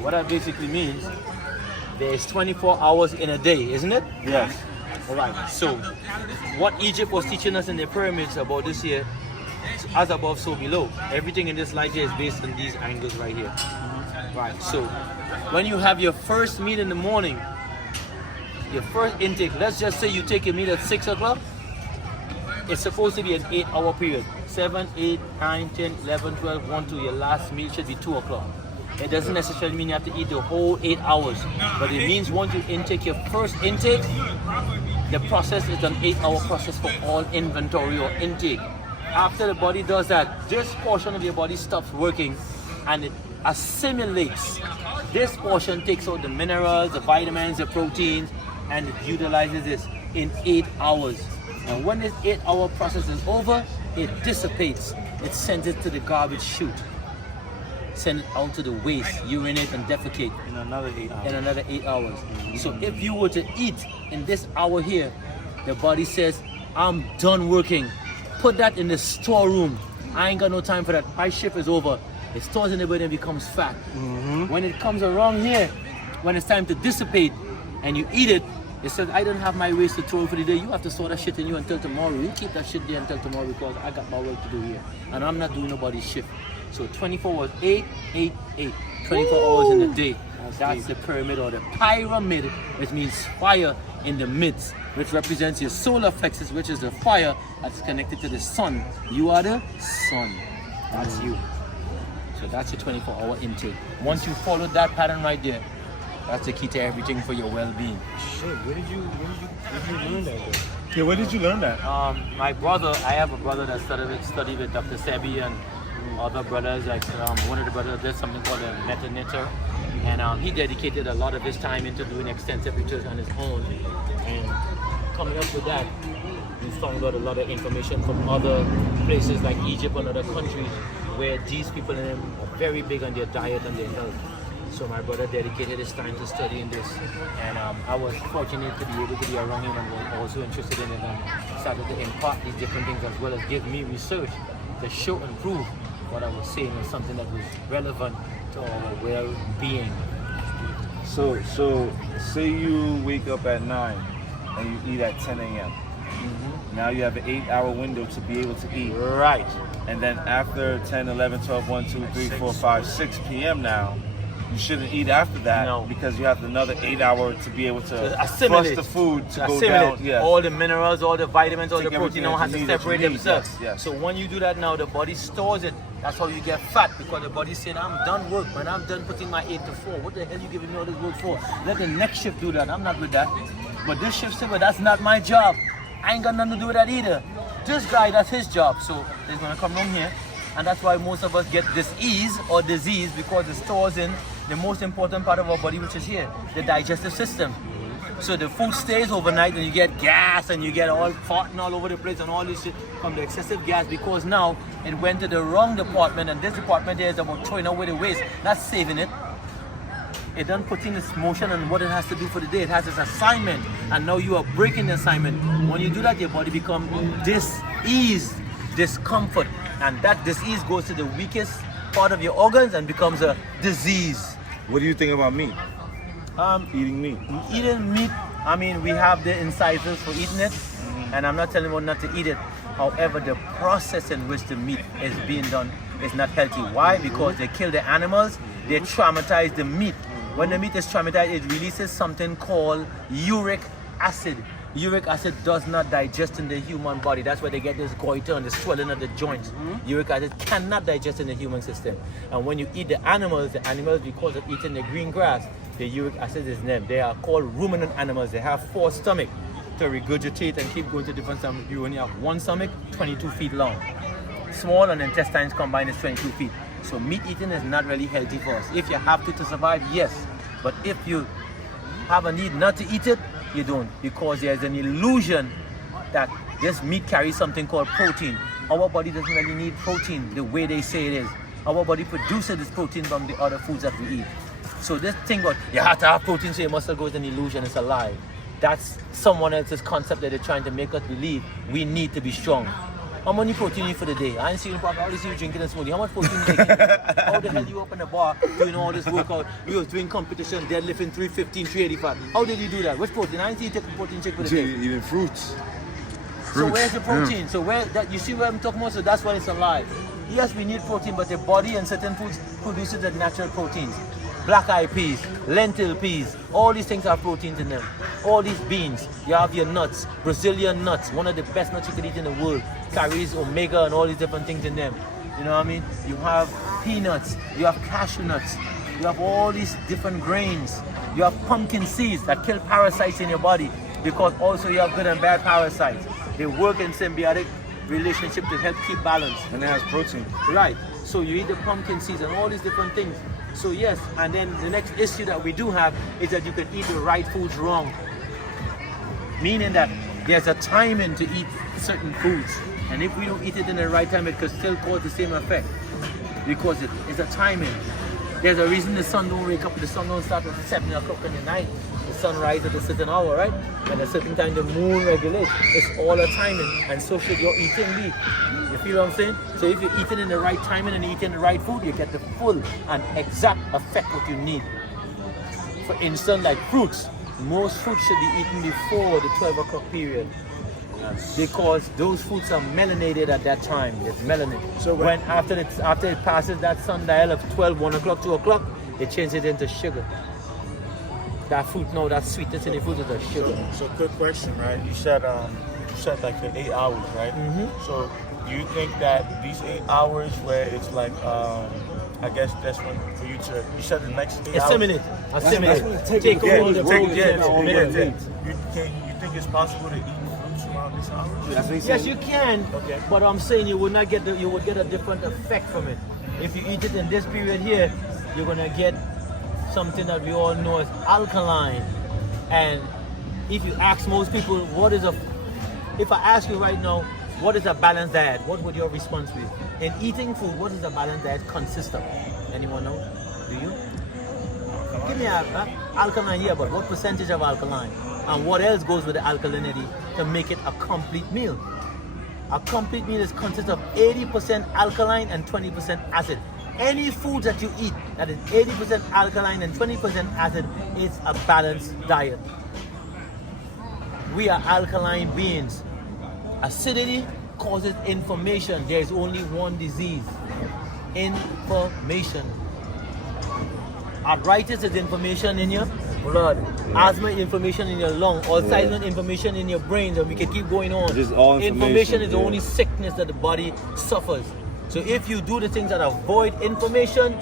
What that basically means, there's 24 hours in a day, isn't it? Yes. All right. So, what Egypt was teaching us in the pyramids about this here, as above, so below. Everything in this light here is based on these angles right here. Right. So, when you have your first meal in the morning, your first intake, let's just say you take your meal at 6 o'clock, it's supposed to be an 8-hour period. 7, 8, 9, 10, 11, 12, 1, 2. Your last meal should be 2 o'clock. It doesn't necessarily mean you have to eat the whole 8 hours, but it means once you intake your first intake, the process is an 8-hour process for all inventory or intake. After the body does that, this portion of your body stops working and it assimilates. This portion takes out the minerals, the vitamins, the proteins, and it utilizes this in 8 hours. And when this 8-hour process is over, it dissipates. It sends it to the garbage chute. Send it out to the waste, urinate and defecate. In another 8 hours. In another 8 hours. So if you were to eat in this hour here, the body says, I'm done working. Put that in the storeroom. I ain't got no time for that. My shift is over. It stores in the body and becomes fat. When it comes around here, when it's time to dissipate and you eat it, it says, I don't have my waste to throw for the day. You have to store that shit in you until tomorrow. You keep that shit there until tomorrow because I got my work to do here. And I'm not doing nobody's shift. So 24 hours, 8, 8, 8. 24 hours in a day. That's the pyramid or the pyramid, which means fire in the midst, which represents your solar plexus, which is the fire that's connected to the sun. You are the sun. That's you. So that's your 24-hour intake. Once you follow that pattern right there, that's the key to everything for your well-being. Shit, where did you learn that? Though? Yeah, where did you learn that? My brother, I have a brother that studied with Dr. Sebi and other brothers. Like one of the brothers did something called a meta-knitter, and he dedicated a lot of his time into doing extensive research on his own. And coming up with that, we found out a lot of information from other places like Egypt and other countries where these people in them are very big on their diet and their health. So my brother dedicated his time to studying this, and I was fortunate to be able to be around him and was also interested in it and started to impart these different things as well as give me research to show and prove what I was saying was something that was relevant to our well-being. So say you wake up at 9 and you eat at 10 a.m. Now you have an 8-hour window to be able to eat. Right. And then after 10, 11, 12, 1, 2, 3, 4, 5, 6 p.m. now, you shouldn't eat after that because you have another 8 hours to be able to assimilate the food to go down. Yeah. All the minerals, all the vitamins, all the protein don't have to separate themselves. Yes. So when you do that now, the body stores it. That's how you get fat because the body saying, I'm done work, man. I'm done putting my 8 to 4. What the hell you giving me all this work for? Let the next shift do that. I'm not with that. But this shift said, but that's not my job. I ain't got nothing to do with that either. This guy, that's his job. So he's gonna come down here. And that's why most of us get disease or disease because it stores in the most important part of our body, which is here, the digestive system. So the food stays overnight and you get gas and you get all farting all over the place and all this shit from the excessive gas because now it went to the wrong department, and this department here is about throwing away the waste, not saving it. It doesn't put in its motion and what it has to do for the day. It has its assignment, and now you are breaking the assignment. When you do that, your body becomes disease, discomfort, and that disease goes to the weakest part of your organs and becomes a disease. What do you think about meat? Eating meat. Eating meat, I mean, we have the incisors for eating it, and I'm not telling you not to eat it. However, the process in which the meat is being done is not healthy. Why? Because they kill the animals, they traumatize the meat. When the meat is traumatized, it releases something called uric acid. Uric acid does not digest in the human body. That's why they get this goiter and the swelling of the joints. Uric acid cannot digest in the human system. And when you eat the animals, because of eating the green grass, the uric acid is in them. They are called ruminant animals. They have 4 stomachs to regurgitate and keep going to different stomachs. You only have 1 stomach, 22 feet long. Small, and intestines combined is 22 feet. So meat eating is not really healthy for us. If you have to survive, yes. But if you have a need not to eat it, you don't, because there's an illusion that this meat carries something called protein. Our body doesn't really need protein the way they say it is. Our body produces this protein from the other foods that we eat. So this thing about you have to have protein so your muscle grows is an illusion. It's a lie. That's someone else's concept that they're trying to make us believe we need to be strong. How many protein you need for the day? I ain't seen you probably. I only see you drinking a smoothie. How much protein you taking? How the hell you up in the bar doing all this workout? You was doing competition, deadlifting 315, 385. How did you do that? Which protein? I ain't see you take a protein shake for the day. Eating fruits. So where's the protein? So where that you see where I'm talking about? So that's why it's alive. Yes, we need protein, but the body and certain foods produces the natural proteins. Black eyed peas, lentil peas, all these things have proteins in them. All these beans, you have your nuts, Brazilian nuts, one of the best nuts you can eat in the world. Carries omega and all these different things in them. You know what I mean? You have peanuts, you have cashew nuts, you have all these different grains. You have pumpkin seeds that kill parasites in your body, because also you have good and bad parasites. They work in symbiotic relationship to help keep balance. And it has protein. Right. So you eat the pumpkin seeds and all these different things. So yes, and then the next issue that we do have is that you can eat the right foods wrong. Meaning that there's a timing to eat certain foods. And if we don't eat it in the right time, it could still cause the same effect. Because it is a timing. There's a reason the sun don't wake up, the sun don't start at 7 o'clock in the night. The sun rises at a certain hour, right? And at a certain time the moon regulates. It's all a timing. And so should your eating be. You feel what I'm saying? So if you're eating in the right timing and eating the right food, you get the full and exact effect what you need. For instance, like fruits. Most fruits should be eaten before the 12 o'clock period. Because those fruits are melanated at that time. It's melanin. So when after it passes that sundial of 12, 1 o'clock, 2 o'clock, they change it into sugar. That fruit, no, that sweetness in the fruit is a sugar. So quick question, right? You said like for 8 hours, right? Mm-hmm. So do you think that these 8 hours where it's like I guess that's when for you to you said the next 8 hours. Assimilate. Take all the protein. You think it's possible to eat fruits around this hour? Yes, you can. Okay. But I'm saying you would not get you would get a different effect from it. If you eat it in this period here, you're gonna get something that we all know as alkaline. And if you ask most people, if I ask you right now, what is a balanced diet? What would your response be? In eating food, what does a balanced diet consist of? Anyone know? Do you? Give me a alkaline here, but what percentage of alkaline? And what else goes with the alkalinity to make it a complete meal? A complete meal consists of 80% alkaline and 20% acid. Any food that you eat that is 80% alkaline and 20% acid is a balanced diet. We are alkaline beings. Acidity causes inflammation. There is only one disease: inflammation. Arthritis is inflammation in your blood. Asthma, inflammation in your lung. Alzheimer's, inflammation in your brain. And we can keep going on. Just all inflammation is the only sickness that the body suffers. So if you do the things that avoid inflammation,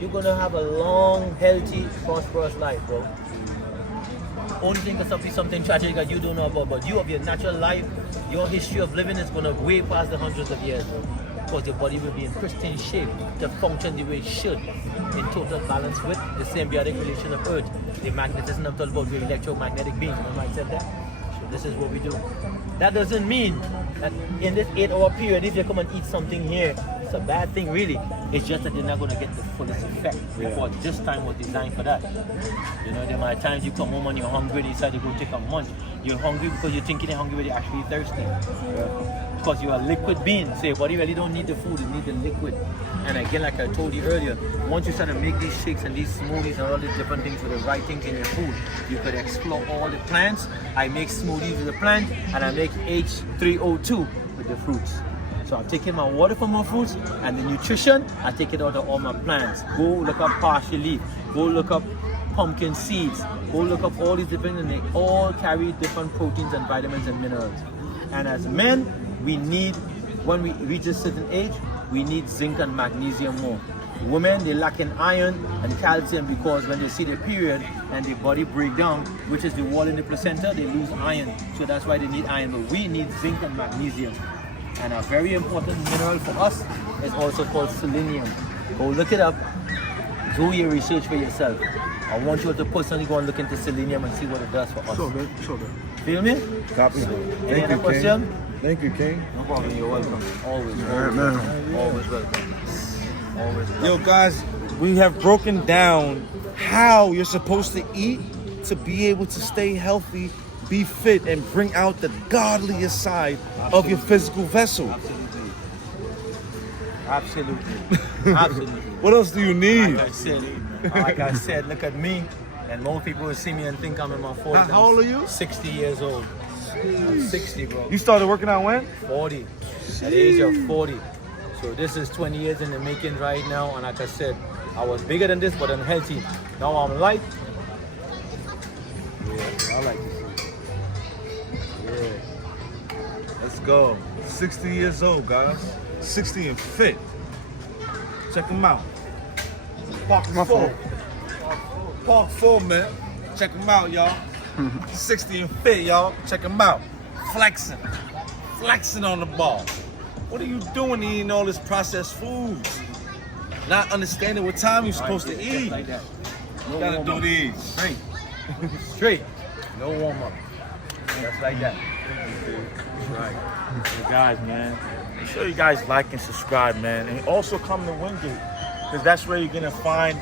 you're gonna have a long, healthy, prosperous life, bro. Only thing could be something tragic that you don't know about, but you have your natural life, your history of living is gonna way past the hundreds of years, bro. Because your body will be in pristine shape to function the way it should, in total balance with the symbiotic relation of Earth. The magnetism I'm talking about, we're electromagnetic beings. Remember I said that? So this is what we do. That doesn't mean that in this 8-hour period, if you come and eat something here, it's a bad thing really. It's just that you're not gonna get the fullest effect, because this time was designed for that. You know, there might be times you come home and you're hungry and you decide to go take a munch. You're hungry because you're thinking you're hungry, but you're actually thirsty. Because you're a liquid being, so your body really don't need the food, it needs the liquid. And again, like I told you earlier, once you start to make these shakes and these smoothies and all these different things with the right things in your food, you could explore all the plants. I make smoothies with the plant, and I make H3O2 with the fruits. So I'm taking my water from my fruits, and the nutrition, I take it out of all my plants. Go look up parsley leaf, go look up pumpkin seeds, go look up all these different, and they all carry different proteins and vitamins and minerals. And as men, we need, when we reach a certain age, we need zinc and magnesium more. Women, they lack in iron and calcium because when they see their period and their body break down, which is the wall in the placenta, they lose iron. So that's why they need iron. But we need zinc and magnesium. And a very important mineral for us is also called selenium. Go look it up. Do your research for yourself. I want you to personally go and look into selenium and see what it does for us. Sure, man. Feel me? Copy. Any other question? Thank you, King. No problem. You're welcome. Always. All right, man. Always welcome. Always welcome. Yo, guys, we have broken down how you're supposed to eat to be able to stay healthy be fit and bring out the godliest side of your physical vessel. Absolutely. Absolutely. What else do you need? Like I said, look at me. And most people will see me and think I'm in my 40s. How old are you? 60 years old. I'm 60, bro. You started working out when? 40. At the age of 40. So this is 20 years in the making right now. And like I said, I was bigger than this, but unhealthy. Now I'm light. Yeah, I like this. Yeah. Let's go. 60 years old, guys. 60 and fit. Check them out. Park 4. Park 4, man. Check them out, y'all. 60 and fit, y'all. Check them out. Flexing. Flexing on the ball. What are you doing eating all this processed foods? Not understanding what time you're supposed to eat. Like that. You gotta do these. Straight. Straight. No warm up. Just like that. Right. Hey guys, man. Make sure you guys like and subscribe, man. And also come to Wingate. Because that's where you're gonna find,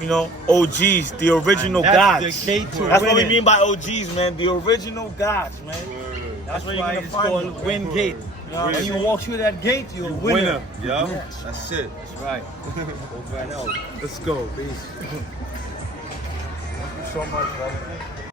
you know, OGs, the original gods. That's what we mean by OGs, man. The original gods, man. That's where you're gonna find them. Wingate. When you walk through that gate, you're a winner. Yeah. Yes. That's it. That's right. Over and out. Let's go. Peace. Thank you so much, brother.